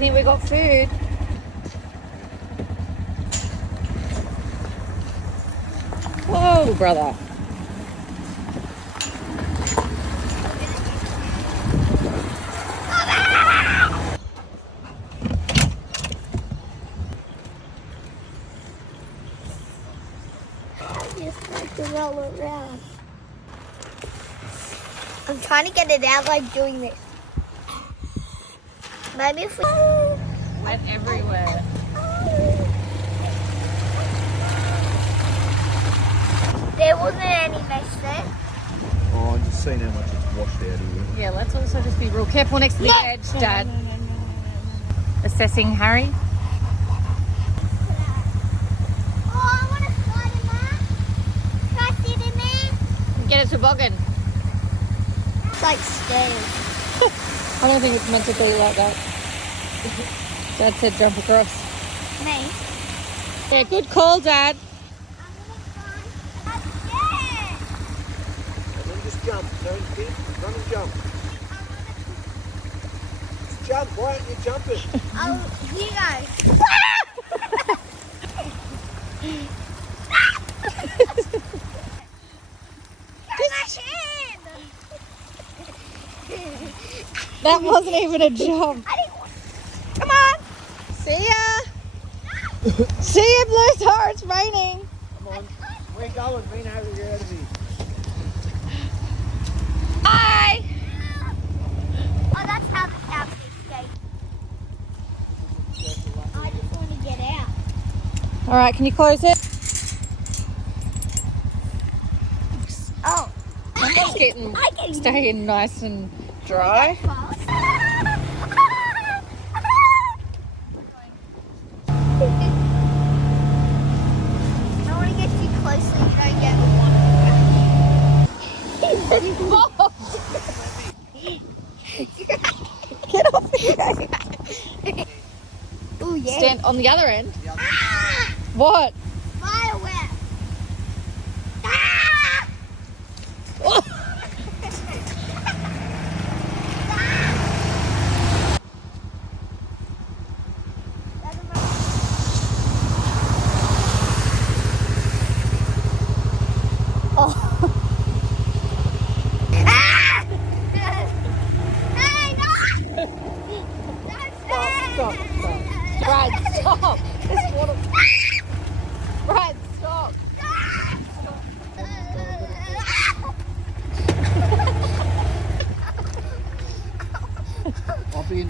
think we got food? Whoa, brother. Just like to roll around. I'm trying to get it out like doing this. Maybe if we... Went everywhere. There wasn't any mesh there. Oh, I'm just seeing how much it's washed out here. Yeah, let's also just be real careful next to the edge, Dad. Assessing Harry. Oh, I want to slide in there. Can I sit in there? Get a toboggan. It's like stairs. I don't think it's meant to be like that. Dad said jump across. Me? Yeah, good call, Dad. I'm scared. And then just jump. Don't keep. Run and jump. Just jump. Why aren't you jumping? Oh, here you go. That wasn't even a jump. Come on. See ya. See ya, Blue Star. It's raining. Come on. We're going. We know we're out of here. Bye. Oh, that's how the cows escape. I just want to get out. All right, can you close it? Oh. I'm just staying nice and dry. I don't want to get too close so you don't get water. Get off me. Oh, yeah. Stand on the other end. What? Firework. Ah! Stop. Brad, stop. This water. Brad, stop. I'll be in.